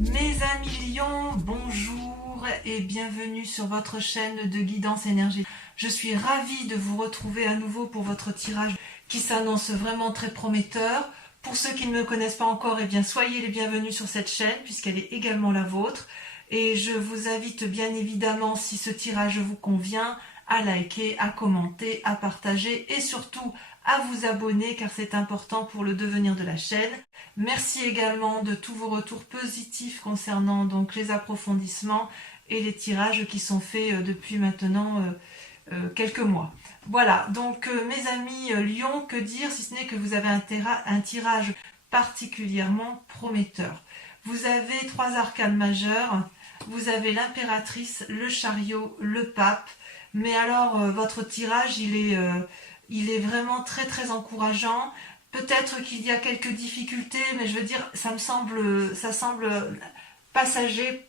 Mes amis lions, bonjour et bienvenue sur votre chaîne de guidance énergétique. Je suis ravie de vous retrouver à nouveau pour votre tirage qui s'annonce vraiment très prometteur. Pour ceux qui ne me connaissent pas encore, eh bien soyez les bienvenus sur cette chaîne puisqu'elle est également la vôtre. Et je vous invite bien évidemment, si ce tirage vous convient, à liker, à commenter, à partager et surtout à vous abonner car c'est important pour le devenir de la chaîne. Merci également de tous vos retours positifs concernant donc les approfondissements et les tirages qui sont faits depuis maintenant quelques mois. Voilà, donc mes amis Lions, que dire si ce n'est que vous avez un tirage particulièrement prometteur. Vous avez 3 arcanes majeures, vous avez l'impératrice, le chariot, le pape, mais alors votre tirage il est vraiment très très encourageant. Peut-être qu'il y a quelques difficultés, mais je veux dire, ça semble passager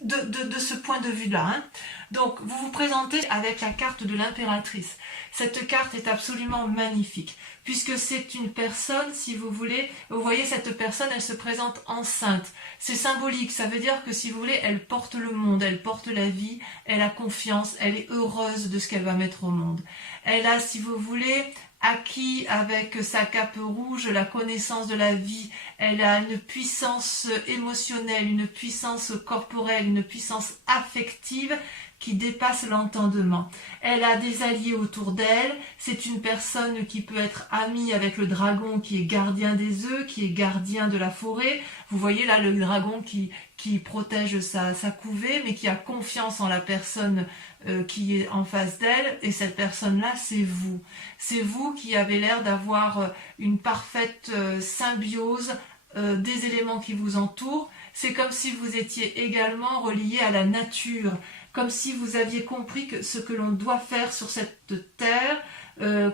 de ce point de vue-là. Hein. Donc, vous vous présentez avec la carte de l'impératrice. Cette carte est absolument magnifique, puisque c'est une personne, si vous voulez, vous voyez cette personne, elle se présente enceinte. C'est symbolique, ça veut dire que si vous voulez, elle porte le monde, elle porte la vie, elle a confiance, elle est heureuse de ce qu'elle va mettre au monde. Elle a, si vous voulez, acquis avec sa cape rouge la connaissance de la vie, elle a une puissance émotionnelle, une puissance corporelle, une puissance affective qui dépasse l'entendement. Elle a des alliés autour d'elle, c'est une personne qui peut être amie avec le dragon qui est gardien des œufs, qui est gardien de la forêt. Vous voyez là le dragon qui protège sa couvée, mais qui a confiance en la personne qui est en face d'elle, et cette personne-là, c'est vous. C'est vous qui avez l'air d'avoir une parfaite symbiose des éléments qui vous entourent. C'est comme si vous étiez également relié à la nature, comme si vous aviez compris ce que l'on doit faire sur cette terre,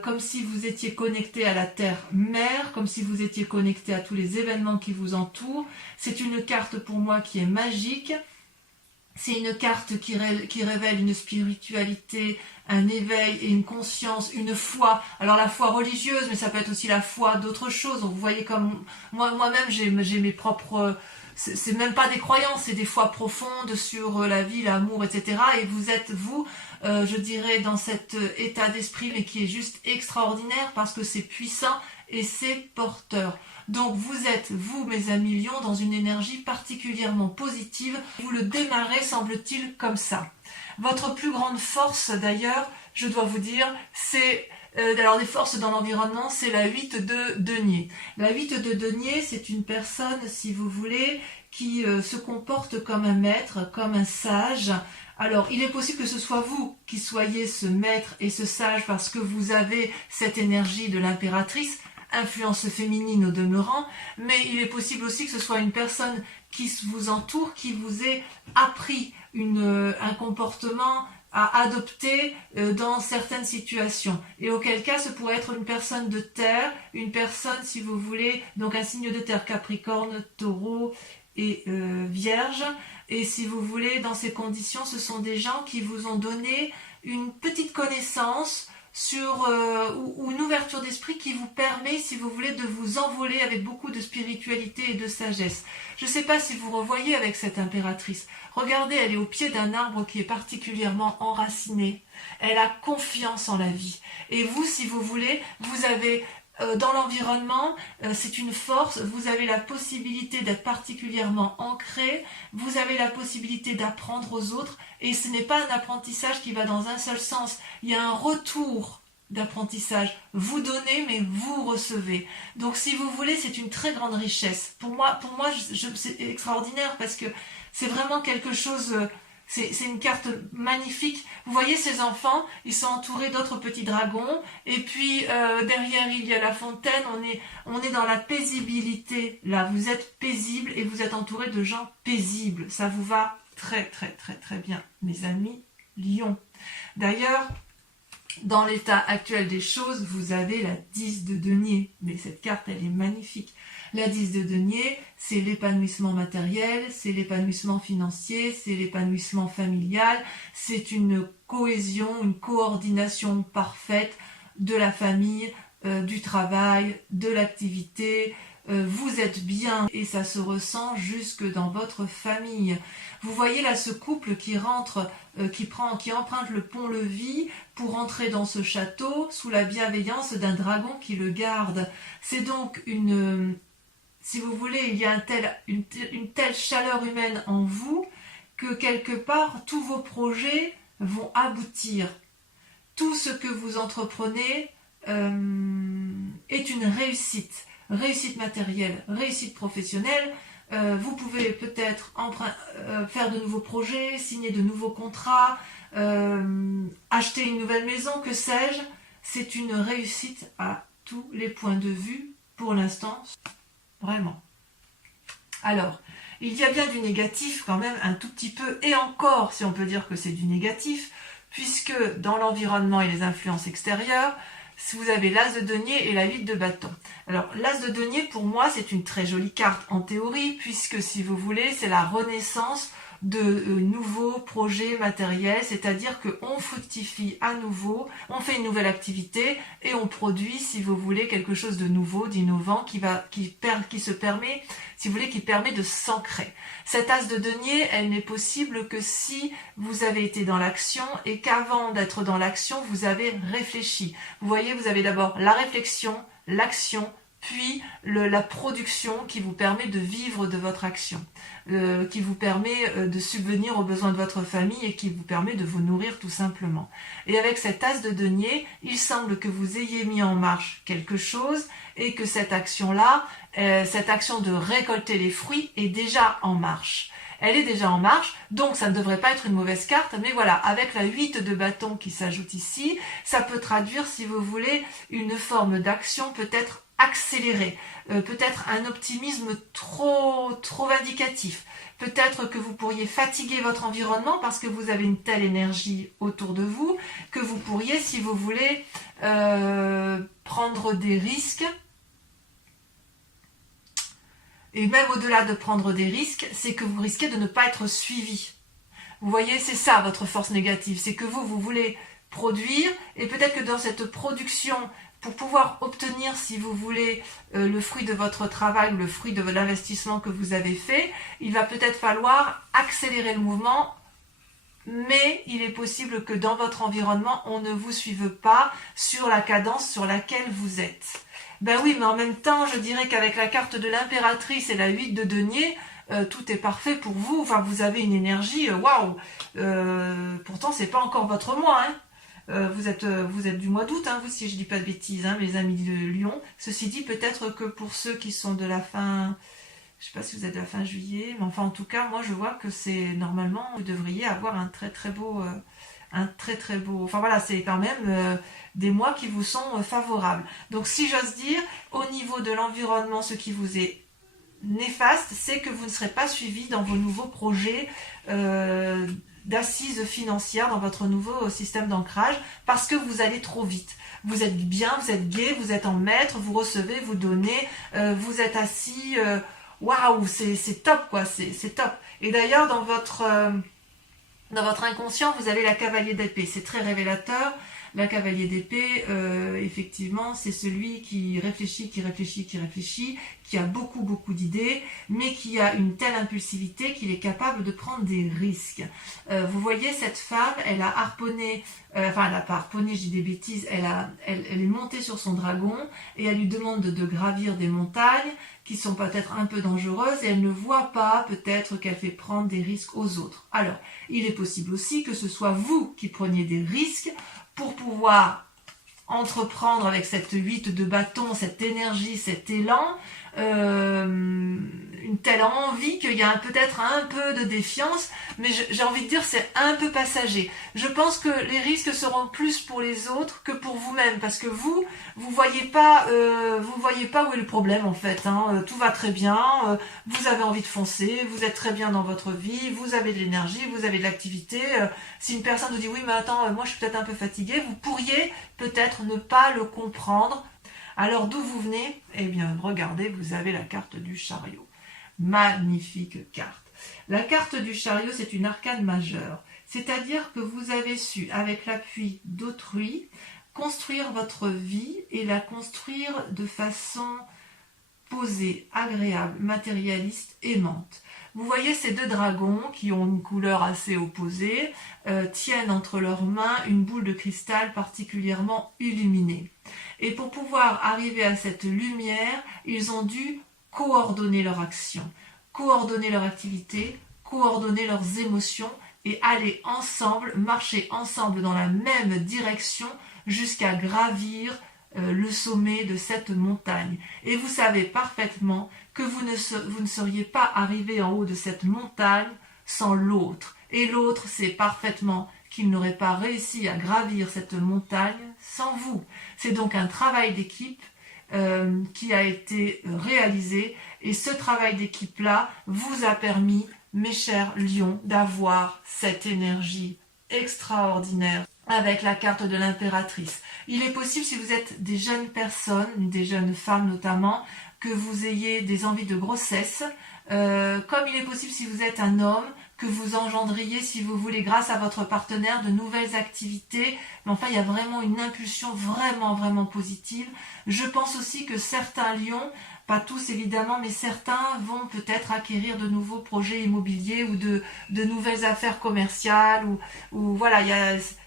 comme si vous étiez connecté à la terre-mère, comme si vous étiez connecté à tous les événements qui vous entourent. C'est une carte pour moi qui est magique. C'est une carte qui révèle une spiritualité, un éveil et une conscience, une foi. Alors la foi religieuse, mais ça peut être aussi la foi d'autres choses. Donc vous voyez comme moi-même j'ai mes propres... C'est même pas des croyances, c'est des foi profondes sur la vie, l'amour, etc. Et vous êtes, vous, je dirais, dans cet état d'esprit, mais qui est juste extraordinaire parce que c'est puissant et c'est porteur. Donc vous êtes, vous mes amis Lions, dans une énergie particulièrement positive. Vous le démarrez, semble-t-il, comme ça. Votre plus grande force, d'ailleurs, je dois vous dire, c'est... alors des forces dans l'environnement, c'est la 8 de denier. La 8 de denier, c'est une personne, si vous voulez, qui se comporte comme un maître, comme un sage. Alors, il est possible que ce soit vous qui soyez ce maître et ce sage parce que vous avez cette énergie de l'impératrice, influence féminine au demeurant, mais il est possible aussi que ce soit une personne qui vous entoure, qui vous ait appris un comportement à adopter dans certaines situations. Et auquel cas, ce pourrait être une personne de terre, une personne, si vous voulez, donc un signe de terre, Capricorne, Taureau et Vierge. Et si vous voulez, dans ces conditions, ce sont des gens qui vous ont donné une petite connaissance sur ou une ouverture d'esprit qui vous permet, si vous voulez, de vous envoler avec beaucoup de spiritualité et de sagesse. Je ne sais pas si vous revoyez avec cette impératrice. Regardez, elle est au pied d'un arbre qui est particulièrement enraciné. Elle a confiance en la vie. Et vous, si vous voulez, vous avez... dans l'environnement, c'est une force, vous avez la possibilité d'être particulièrement ancré, vous avez la possibilité d'apprendre aux autres, et ce n'est pas un apprentissage qui va dans un seul sens, il y a un retour d'apprentissage, vous donnez mais vous recevez. Donc si vous voulez, c'est une très grande richesse. Pour moi c'est extraordinaire parce que c'est vraiment quelque chose... C'est une carte magnifique. Vous voyez ces enfants, ils sont entourés d'autres petits dragons. Et puis derrière, il y a la fontaine. On est dans la paisibilité. Là, vous êtes paisible et vous êtes entouré de gens paisibles. Ça vous va très très très très bien, mes amis Lions. D'ailleurs, dans l'état actuel des choses, vous avez la 10 de denier. Mais cette carte, elle est magnifique. La 10 de denier, c'est l'épanouissement matériel, c'est l'épanouissement financier, c'est l'épanouissement familial, c'est une cohésion, une coordination parfaite de la famille, du travail, de l'activité, vous êtes bien et ça se ressent jusque dans votre famille. Vous voyez là ce couple qui rentre, qui emprunte le pont-levis pour entrer dans ce château sous la bienveillance d'un dragon qui le garde. C'est donc si vous voulez, il y a une telle chaleur humaine en vous que quelque part tous vos projets vont aboutir. Tout ce que vous entreprenez est une réussite. Réussite matérielle, réussite professionnelle. Vous pouvez peut-être faire de nouveaux projets, signer de nouveaux contrats, acheter une nouvelle maison, que sais-je. C'est une réussite à tous les points de vue pour l'instant, vraiment. Alors, il y a bien du négatif quand même un tout petit peu, et encore si on peut dire que c'est du négatif, puisque dans l'environnement et les influences extérieures, vous avez l'as de denier et la 8 de bâton. Alors l'as de denier pour moi c'est une très jolie carte en théorie, puisque si vous voulez c'est la renaissance de nouveaux projets matériels, c'est-à-dire qu'on fructifie à nouveau, on fait une nouvelle activité et on produit, si vous voulez, quelque chose de nouveau, d'innovant, qui se permet, si vous voulez, qui permet de s'ancrer. Cette as de denier, elle n'est possible que si vous avez été dans l'action et qu'avant d'être dans l'action, vous avez réfléchi. Vous voyez, vous avez d'abord la réflexion, l'action, puis la production qui vous permet de vivre de votre action, qui vous permet de subvenir aux besoins de votre famille et qui vous permet de vous nourrir tout simplement. Et avec cette as de denier, il semble que vous ayez mis en marche quelque chose et que cette action-là, cette action de récolter les fruits est déjà en marche. Elle est déjà en marche, donc ça ne devrait pas être une mauvaise carte, mais voilà, avec la 8 de bâton qui s'ajoute ici, ça peut traduire, si vous voulez, une forme d'action peut-être accélérée, peut-être un optimisme trop vindicatif, peut-être que vous pourriez fatiguer votre environnement parce que vous avez une telle énergie autour de vous, que vous pourriez, si vous voulez, prendre des risques. Et même au-delà de prendre des risques, c'est que vous risquez de ne pas être suivi. Vous voyez, c'est ça votre force négative, c'est que vous voulez produire, et peut-être que dans cette production, pour pouvoir obtenir, si vous voulez, le fruit de votre travail, le fruit de l'investissement que vous avez fait, il va peut-être falloir accélérer le mouvement, mais il est possible que dans votre environnement, on ne vous suive pas sur la cadence sur laquelle vous êtes. Ben oui, mais en même temps, je dirais qu'avec la carte de l'impératrice et la 8 de denier, tout est parfait pour vous. Enfin, vous avez une énergie, waouh. Pourtant, c'est pas encore votre mois, hein. Vous êtes du mois d'août, hein, vous, si je dis pas de bêtises, hein, mes amis de Lyon. Ceci dit, peut-être que pour ceux qui sont de la fin, je sais pas si vous êtes de la fin juillet, mais enfin, en tout cas, moi, je vois que c'est normalement, vous devriez avoir un très très beau, enfin voilà, c'est quand même des mois qui vous sont favorables. Donc, si j'ose dire, au niveau de l'environnement, ce qui vous est néfaste, c'est que vous ne serez pas suivi dans vos nouveaux projets d'assises financières, dans votre nouveau système d'ancrage, parce que vous allez trop vite. Vous êtes bien, vous êtes gai, vous êtes en maître, vous recevez, vous donnez, vous êtes assis, waouh, c'est top quoi, c'est top. Et d'ailleurs, dans votre inconscient, vous avez la cavalier d'épée, c'est très révélateur. La cavalier d'épée, effectivement, c'est celui qui réfléchit, qui a beaucoup d'idées, mais qui a une telle impulsivité qu'il est capable de prendre des risques. Vous voyez, cette femme, elle a harponné, enfin, elle n'a pas harponné, je dis des bêtises, elle est montée sur son dragon et elle lui demande de gravir des montagnes qui sont peut-être un peu dangereuses et elle ne voit pas peut-être qu'elle fait prendre des risques aux autres. Alors, il est possible aussi que ce soit vous qui preniez des risques pour pouvoir entreprendre avec cette 8 de bâton, cette énergie, cet élan, une telle envie qu'il y a peut-être un peu de défiance, mais j'ai envie de dire c'est un peu passager. Je pense que les risques seront plus pour les autres que pour vous-même, parce que vous voyez pas où est le problème en fait, hein. Tout va très bien, vous avez envie de foncer, vous êtes très bien dans votre vie, vous avez de l'énergie, vous avez de l'activité. Si une personne vous dit oui mais attends, moi je suis peut-être un peu fatiguée, vous pourriez peut-être ne pas le comprendre. Alors d'où vous venez? Eh bien regardez, vous avez la carte du chariot. Magnifique carte. La carte du chariot, c'est une arcane majeure. C'est-à-dire que vous avez su, avec l'appui d'autrui, construire votre vie et la construire de façon posée, agréable, matérialiste, aimante. Vous voyez ces deux dragons qui ont une couleur assez opposée, tiennent entre leurs mains une boule de cristal particulièrement illuminée. Et pour pouvoir arriver à cette lumière, ils ont dû coordonner leur action, coordonner leur activité, coordonner leurs émotions et aller ensemble, marcher ensemble dans la même direction jusqu'à gravir le sommet de cette montagne. Et vous savez parfaitement que vous ne seriez pas arrivé en haut de cette montagne sans l'autre. Et l'autre sait parfaitement qu'il n'aurait pas réussi à gravir cette montagne sans vous. C'est donc un travail d'équipe qui a été réalisé. Et ce travail d'équipe-là vous a permis, mes chers lions, d'avoir cette énergie extraordinaire avec la carte de l'impératrice. Il est possible, si vous êtes des jeunes personnes, des jeunes femmes notamment, que vous ayez des envies de grossesse, comme il est possible si vous êtes un homme, que vous engendriez, si vous voulez, grâce à votre partenaire, de nouvelles activités. Mais enfin, il y a vraiment une impulsion vraiment positive. Je pense aussi que certains lions, pas tous évidemment, mais certains vont peut-être acquérir de nouveaux projets immobiliers ou de nouvelles affaires commerciales, ou voilà,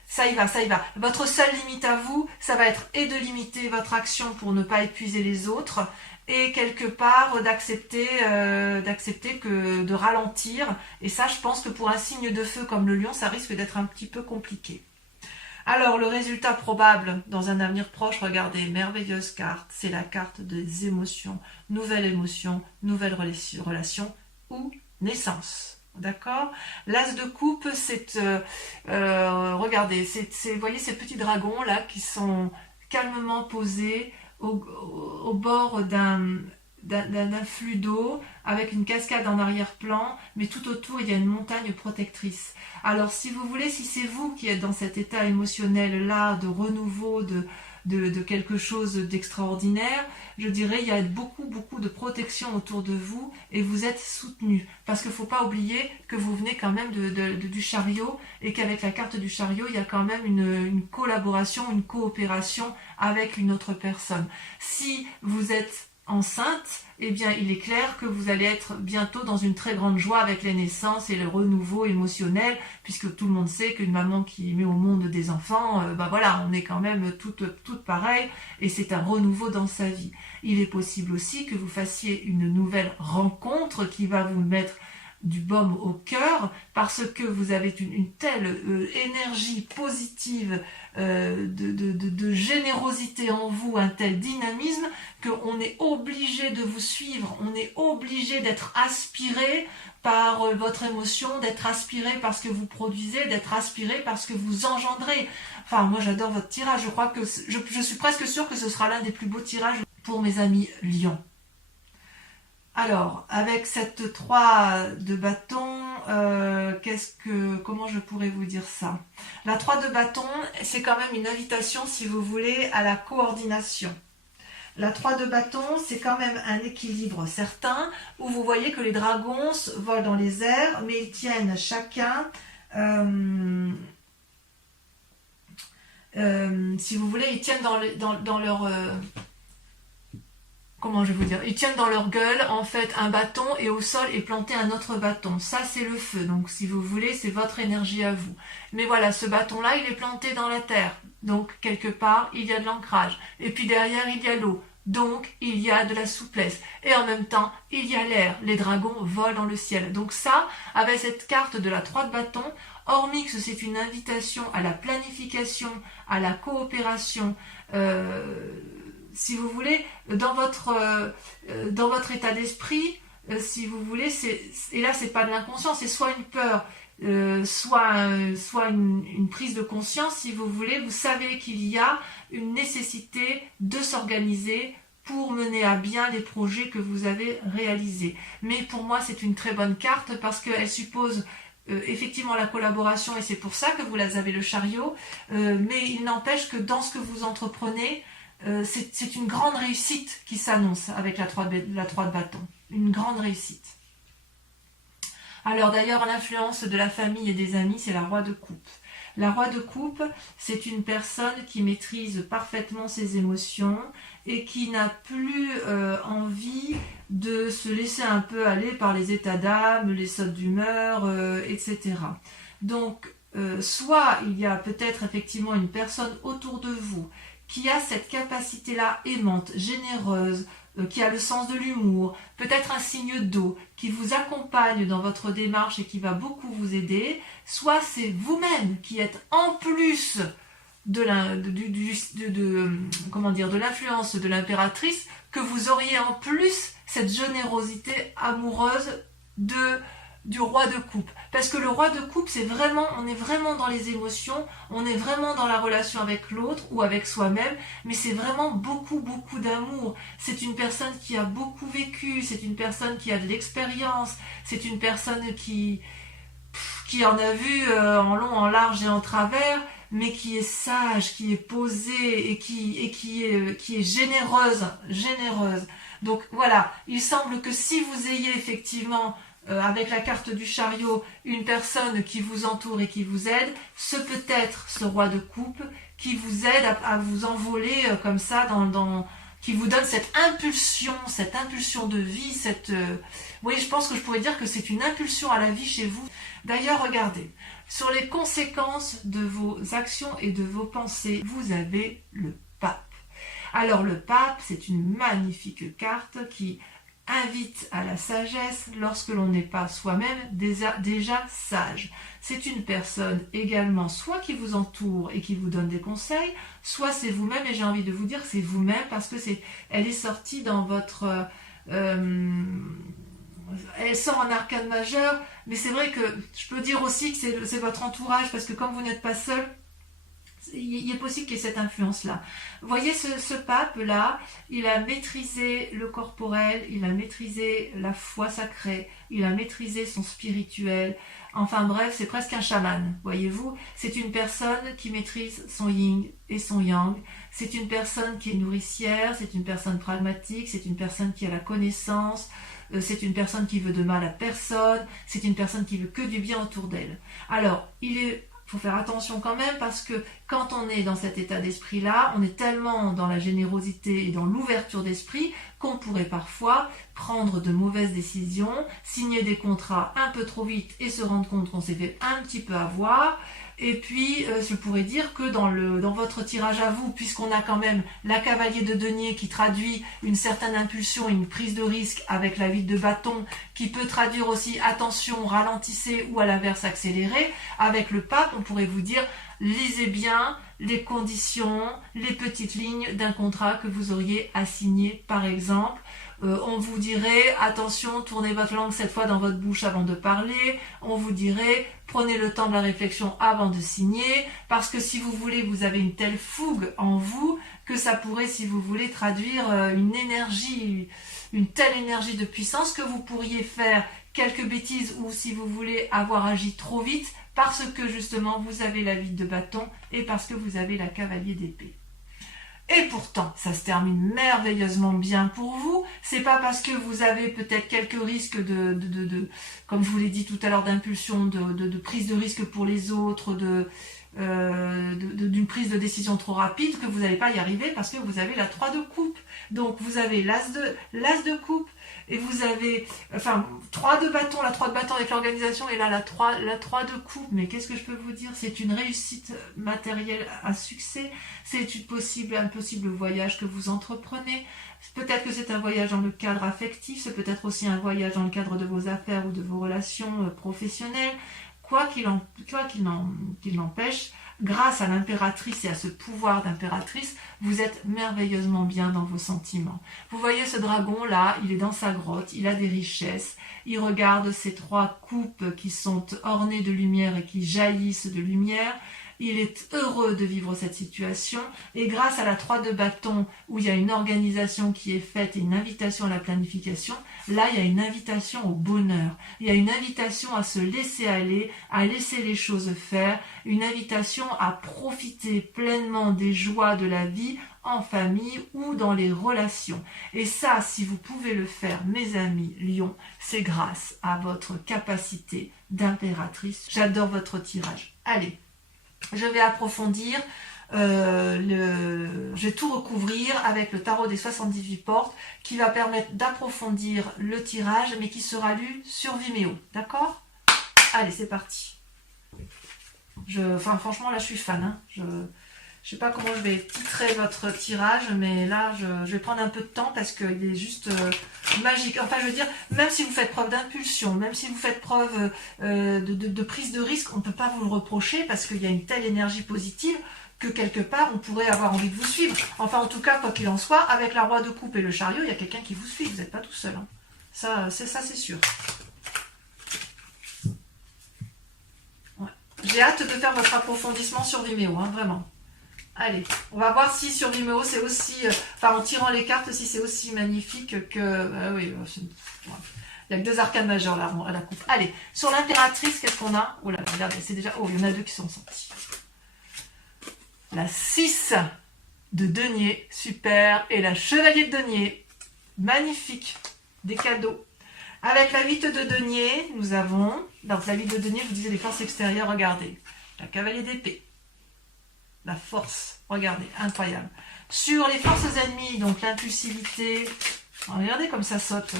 ça y va. Votre seule limite à vous, ça va être et de limiter votre action pour ne pas épuiser les autres, et quelque part d'accepter que de ralentir. Et ça, je pense que pour un signe de feu comme le lion, ça risque d'être un petit peu compliqué. Alors, le résultat probable dans un avenir proche, regardez, merveilleuse carte, c'est la carte des émotions, nouvelle émotion, nouvelle relation ou naissance. D'accord? L'as de coupe, c'est, regardez, vous voyez ces petits dragons là qui sont calmement posés au bord d'un flux d'eau avec une cascade en arrière-plan, mais tout autour il y a une montagne protectrice. Alors si vous voulez, si c'est vous qui êtes dans cet état émotionnel là de renouveau, de quelque chose d'extraordinaire, je dirais il y a beaucoup de protection autour de vous et vous êtes soutenu, parce qu'il ne faut pas oublier que vous venez quand même du chariot, et qu'avec la carte du chariot il y a quand même une collaboration, une coopération avec une autre personne. Si vous êtes enceinte, eh bien il est clair que vous allez être bientôt dans une très grande joie avec les naissances et le renouveau émotionnel, puisque tout le monde sait qu'une maman qui met au monde des enfants, voilà, on est quand même toutes pareilles, et c'est un renouveau dans sa vie. Il est possible aussi que vous fassiez une nouvelle rencontre qui va vous mettre du baume au cœur, parce que vous avez une telle énergie positive, de générosité en vous, un tel dynamisme, qu'on est obligé de vous suivre, on est obligé d'être aspiré par votre émotion, d'être aspiré par ce que vous produisez, d'être aspiré par ce que vous engendrez. Enfin, moi j'adore votre tirage, je crois que je suis presque sûre que ce sera l'un des plus beaux tirages pour mes amis lions. Alors, avec cette 3 de bâton, comment je pourrais vous dire ça? La 3 de bâton, c'est quand même une invitation, si vous voulez, à la coordination. La 3 de bâton, c'est quand même un équilibre certain, où vous voyez que les dragons volent dans les airs, mais ils tiennent chacun, si vous voulez, ils tiennent dans leur... comment je vais vous dire, ils tiennent dans leur gueule en fait un bâton, et au sol est planté un autre bâton. Ça c'est le feu, donc si vous voulez c'est votre énergie à vous. Mais voilà, ce bâton là il est planté dans la terre, donc quelque part il y a de l'ancrage. Et puis derrière il y a l'eau, donc il y a de la souplesse. Et en même temps il y a l'air, les dragons volent dans le ciel. Donc ça, avec cette carte de la 3 de bâton, hormis que c'est une invitation à la planification, à la coopération, si vous voulez, dans votre état d'esprit, si vous voulez, et là c'est pas de l'inconscient, c'est soit une peur, soit une prise de conscience, si vous voulez, vous savez qu'il y a une nécessité de s'organiser pour mener à bien les projets que vous avez réalisés. Mais pour moi c'est une très bonne carte, parce qu'elle suppose effectivement la collaboration, et c'est pour ça que vous avez le chariot, mais il n'empêche que dans ce que vous entreprenez, c'est une grande réussite qui s'annonce avec la 3 de bâton. Une grande réussite. Alors d'ailleurs, l'influence de la famille et des amis, c'est la roi de coupe. La roi de coupe, c'est une personne qui maîtrise parfaitement ses émotions et qui n'a plus envie de se laisser un peu aller par les états d'âme, les sautes d'humeur, etc. Donc, soit il y a peut-être effectivement une personne autour de vous qui a cette capacité-là aimante, généreuse, qui a le sens de l'humour, peut-être un signe d'eau, qui vous accompagne dans votre démarche et qui va beaucoup vous aider, soit c'est vous-même qui êtes en plus de l'influence de l'impératrice, que vous auriez en plus cette générosité amoureuse du roi de coupe. Parce que le roi de coupe, on est vraiment dans les émotions, on est vraiment dans la relation avec l'autre ou avec soi-même, mais c'est vraiment beaucoup, beaucoup d'amour. C'est une personne qui a beaucoup vécu, c'est une personne qui a de l'expérience, c'est une personne qui en a vu en long, en large et en travers, mais qui est sage, qui est posée et qui est généreuse. Donc voilà, il semble que si vous ayez effectivement avec la carte du chariot, une personne qui vous entoure et qui vous aide, ce peut être ce roi de coupe qui vous aide à vous envoler comme ça, qui vous donne cette impulsion de vie, oui, je pense que je pourrais dire que c'est une impulsion à la vie chez vous. D'ailleurs, regardez, sur les conséquences de vos actions et de vos pensées, vous avez le pape. Alors le pape, c'est une magnifique carte qui invite à la sagesse lorsque l'on n'est pas soi-même déjà sage. C'est une personne également soit qui vous entoure et qui vous donne des conseils, soit c'est vous-même, et j'ai envie de vous dire que c'est vous-même parce que elle est sortie dans votre... elle sort en arcane majeur, mais c'est vrai que je peux dire aussi que c'est votre entourage parce que comme vous n'êtes pas seul, il est possible qu'il y ait cette influence-là. Vous voyez ce pape-là, il a maîtrisé le corporel, il a maîtrisé la foi sacrée, il a maîtrisé son spirituel. Enfin bref, c'est presque un chaman, voyez-vous. C'est une personne qui maîtrise son yin et son yang. C'est une personne qui est nourricière, c'est une personne pragmatique, c'est une personne qui a la connaissance, c'est une personne qui veut de mal à personne, c'est une personne qui veut que du bien autour d'elle. Alors, faut faire attention quand même parce que quand on est dans cet état d'esprit-là, on est tellement dans la générosité et dans l'ouverture d'esprit qu'on pourrait parfois prendre de mauvaises décisions, signer des contrats un peu trop vite et se rendre compte qu'on s'est fait un petit peu avoir. Et puis, je pourrais dire que dans votre tirage à vous, puisqu'on a quand même la cavalier de denier qui traduit une certaine impulsion, une prise de risque avec la vide de bâton, qui peut traduire aussi attention, ralentissez ou à l'inverse accélérez. Avec le pape, on pourrait vous dire, lisez bien les conditions, les petites lignes d'un contrat que vous auriez à signer par exemple. On vous dirait, attention, tournez votre langue 7 fois dans votre bouche avant de parler. On vous dirait, prenez le temps de la réflexion avant de signer. Parce que si vous voulez, vous avez une telle fougue en vous que ça pourrait, si vous voulez, traduire une telle énergie de puissance que vous pourriez faire quelques bêtises ou si vous voulez avoir agi trop vite parce que justement vous avez la vide de bâton et parce que vous avez la cavalier d'épée. Et pourtant, ça se termine merveilleusement bien pour vous. C'est pas parce que vous avez peut-être quelques risques comme je vous l'ai dit tout à l'heure, d'impulsion, de prise de risque pour les autres, d'une prise de décision trop rapide que vous n'allez pas y arriver parce que vous avez la 3 de coupe. Donc vous avez l'as de coupe et vous avez 3 de bâton, la 3 de bâton avec l'organisation et là la 3 de coupe. Mais qu'est-ce que je peux vous dire? C'est une réussite matérielle à succès, c'est un possible voyage que vous entreprenez. Peut-être que c'est un voyage dans le cadre affectif, c'est peut-être aussi un voyage dans le cadre de vos affaires ou de vos relations professionnelles. Quoi qu'il n'empêche, grâce à l'impératrice et à ce pouvoir d'impératrice, vous êtes merveilleusement bien dans vos sentiments. Vous voyez ce dragon-là, il est dans sa grotte, il a des richesses, il regarde ces 3 coupes qui sont ornées de lumière et qui jaillissent de lumière, il est heureux de vivre cette situation, et grâce à la 3 de bâton, où il y a une organisation qui est faite et une invitation à la planification, là il y a une invitation au bonheur, il y a une invitation à se laisser aller, à laisser les choses faire, une invitation à profiter pleinement des joies de la vie en famille ou dans les relations. Et ça, si vous pouvez le faire, mes amis Lion, c'est grâce à votre capacité d'impératrice. J'adore votre tirage. Allez, je vais approfondir, je vais tout recouvrir avec le tarot des 78 portes qui va permettre d'approfondir le tirage, mais qui sera lu sur Vimeo. D'accord? Allez, c'est parti. Franchement, là, je suis fan. Hein. Je sais pas comment je vais titrer votre tirage, mais là, je vais prendre un peu de temps parce qu'il est juste magique. Enfin, je veux dire, même si vous faites preuve d'impulsion, même si vous faites preuve de prise de risque, on ne peut pas vous le reprocher parce qu'il y a une telle énergie positive que quelque part, on pourrait avoir envie de vous suivre. Enfin, en tout cas, quoi qu'il en soit, avec la roi de coupe et le chariot, il y a quelqu'un qui vous suit. Vous n'êtes pas tout seul. Hein. Ça, c'est sûr. Ouais. J'ai hâte de faire votre approfondissement sur Vimeo, hein, vraiment. Allez, on va voir si sur Vimeo c'est aussi, en tirant les cartes, si c'est aussi magnifique que... oui, il n'y a que 2 arcanes majeures là, à la coupe. Allez, sur l'impératrice, qu'est-ce qu'on a? Oh là, regardez, c'est déjà... Oh, il y en a 2 qui sont sortis. La 6 de denier, super. Et la chevalier de denier, magnifique. Des cadeaux. Avec la 8 de denier, nous avons... Donc la 8 de denier, je vous disais les forces extérieures, regardez. La cavalier d'épée. La force, regardez, incroyable. Sur les forces ennemies, donc l'impulsivité, regardez comme ça saute.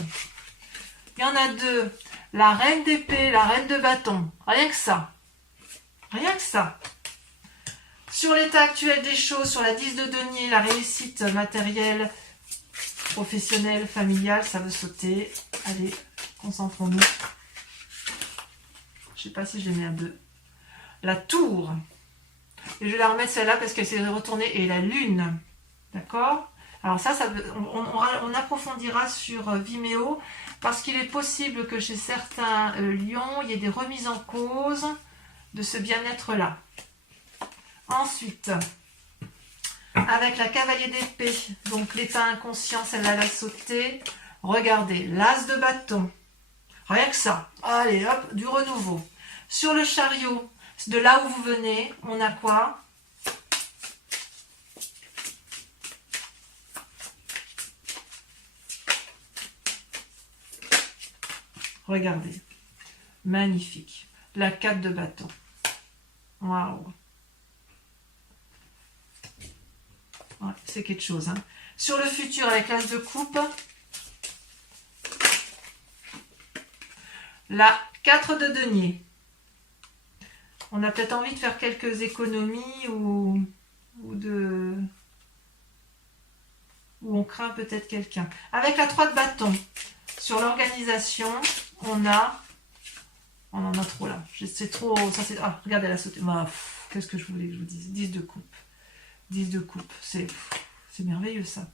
Il y en a 2, la reine d'épée, la reine de bâton, rien que ça. Rien que ça. Sur l'état actuel des choses, sur la 10 de denier, la réussite matérielle, professionnelle, familiale, ça veut sauter. Allez, concentrons-nous. Je ne sais pas si je les mets à 2. La tour. Et je vais la remettre celle-là parce qu'elle s'est retournée. Et la lune. D'accord? Alors ça on approfondira sur Vimeo parce qu'il est possible que chez certains lions, il y ait des remises en cause de ce bien-être-là. Ensuite, avec la cavalier d'épée, donc l'état inconscient, celle-là va sauter. Regardez, l'as de bâton. Rien que ça. Allez, hop, du renouveau. Sur le chariot, de là où vous venez, on a quoi? Regardez. Magnifique. La 4 de bâton. Waouh. Ouais, c'est quelque chose. Hein. Sur le futur, avec l'as de coupe, la 4 de denier. On a peut-être envie de faire quelques économies ou on craint peut-être quelqu'un. Avec la 3 de bâton, sur l'organisation, on en a trop là. C'est trop... Ah, regardez, elle a sauté. Qu'est-ce que je voulais que je vous dise? 10 de coupe. 10 de coupe. C'est merveilleux ça.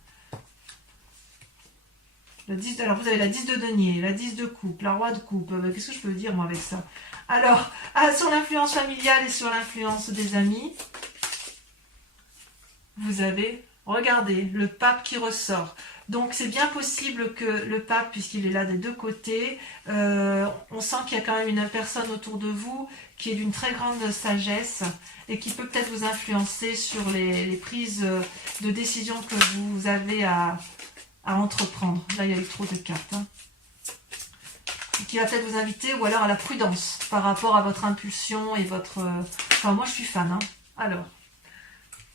Alors vous avez la 10 de denier, la 10 de coupe, la roi de coupe. Qu'est-ce que je peux dire moi avec ça? Alors, sur l'influence familiale et sur l'influence des amis, vous avez, regardez, le pape qui ressort. Donc c'est bien possible que le pape, puisqu'il est là des 2 côtés, on sent qu'il y a quand même une personne autour de vous qui est d'une très grande sagesse et qui peut peut-être vous influencer sur les prises de décision que vous avez à entreprendre. Là, il y a eu trop de cartes. Hein. Qui va peut-être vous inviter, ou alors à la prudence par rapport à votre impulsion et votre... Enfin, moi, je suis fan. Hein. Alors,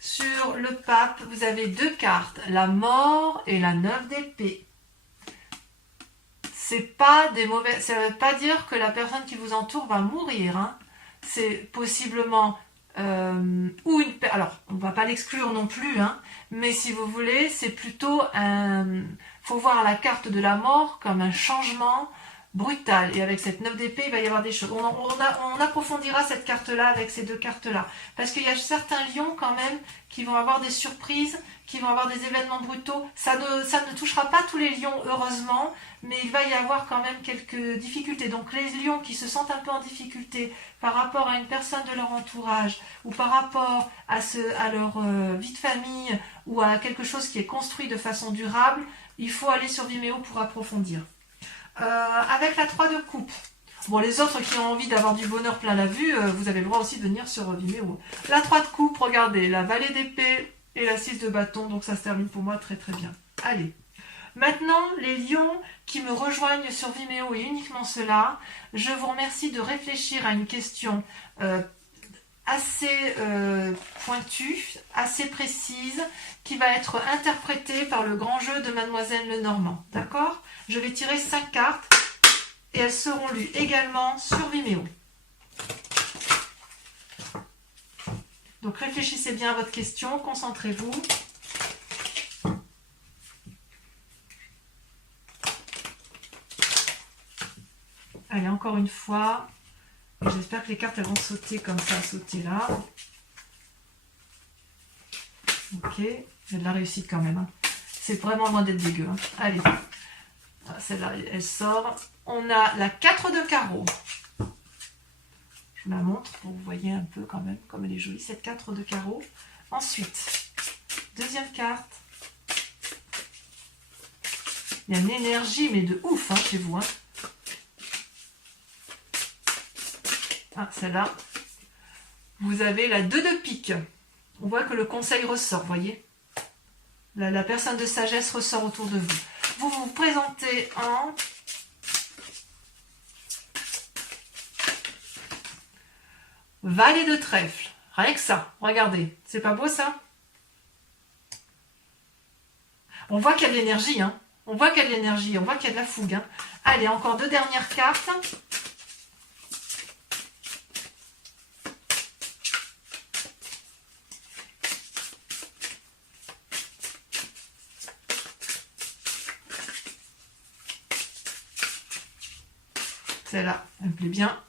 sur le pape, vous avez 2 cartes, la mort et la 9 d'épée. C'est pas des mauvais... Ça ne veut pas dire que la personne qui vous entoure va mourir. Hein. C'est possiblement... Alors, on ne va pas l'exclure non plus, hein, mais si vous voulez, c'est plutôt un... faut voir la carte de la mort comme un changement brutal. Et avec cette 9 d'épée, il va y avoir des choses. On approfondira cette carte-là avec ces deux cartes-là. Parce qu'il y a certains lions quand même qui vont avoir des surprises, qui vont avoir des événements brutaux. Ça ne touchera pas tous les lions, heureusement, mais il va y avoir quand même quelques difficultés. Donc les lions qui se sentent un peu en difficulté par rapport à une personne de leur entourage ou par rapport à leur vie de famille ou à quelque chose qui est construit de façon durable, il faut aller sur Vimeo pour approfondir. Avec la 3 de coupe. Bon, les autres qui ont envie d'avoir du bonheur plein la vue, vous avez le droit aussi de venir sur Vimeo. La 3 de coupe, regardez, la vallée d'épée et la 6 de bâton, donc ça se termine pour moi très très bien. Allez, maintenant les lions qui me rejoignent sur Vimeo et uniquement ceux-là, je vous remercie de réfléchir à une question assez pointue, assez précise, qui va être interprétée par le grand jeu de Mademoiselle Lenormand. D'accord ? Je vais tirer 5 cartes et elles seront lues également sur Vimeo. Donc réfléchissez bien à votre question, concentrez-vous. Allez, encore une fois. J'espère que les cartes elles vont sauter comme ça, sauter là. Ok, j'ai de la réussite quand même. Hein. C'est vraiment loin d'être dégueu. Hein. Allez, celle-là, elle sort. On a la 4 de carreau. Je vous la montre pour que vous voyez un peu quand même comme elle est jolie, cette 4 de carreau. Ensuite, deuxième carte. Il y a une énergie, mais de ouf hein, chez vous. Hein. Ah, celle-là. Vous avez la 2 de pique. On voit que le conseil ressort, vous voyez. La personne de sagesse ressort autour de vous. Vous vous présentez en valet de trèfle. Rien que ça, regardez. C'est pas beau ça? On voit qu'il y a de l'énergie, hein. On voit qu'il y a de l'énergie, on voit qu'il y a de la fougue. Hein. Allez, encore 2 dernières cartes. Celle-là, elle me plaît bien.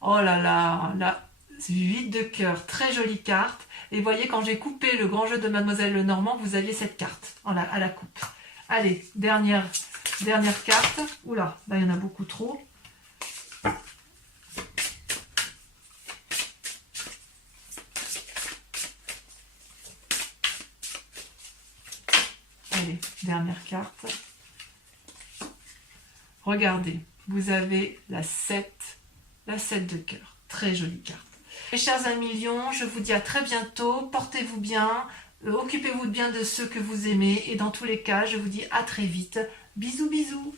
Oh là là, là, c'est 8 de cœur, très jolie carte. Et vous voyez, quand j'ai coupé le grand jeu de Mademoiselle Lenormand, vous aviez cette carte à la coupe. Allez, dernière carte. Oula, là il y en a beaucoup trop. Allez, dernière carte. Regardez. Vous avez la 7 de cœur. Très jolie carte. Mes chers amis lions, je vous dis à très bientôt. Portez-vous bien. Occupez-vous bien de ceux que vous aimez. Et dans tous les cas, je vous dis à très vite. Bisous, bisous.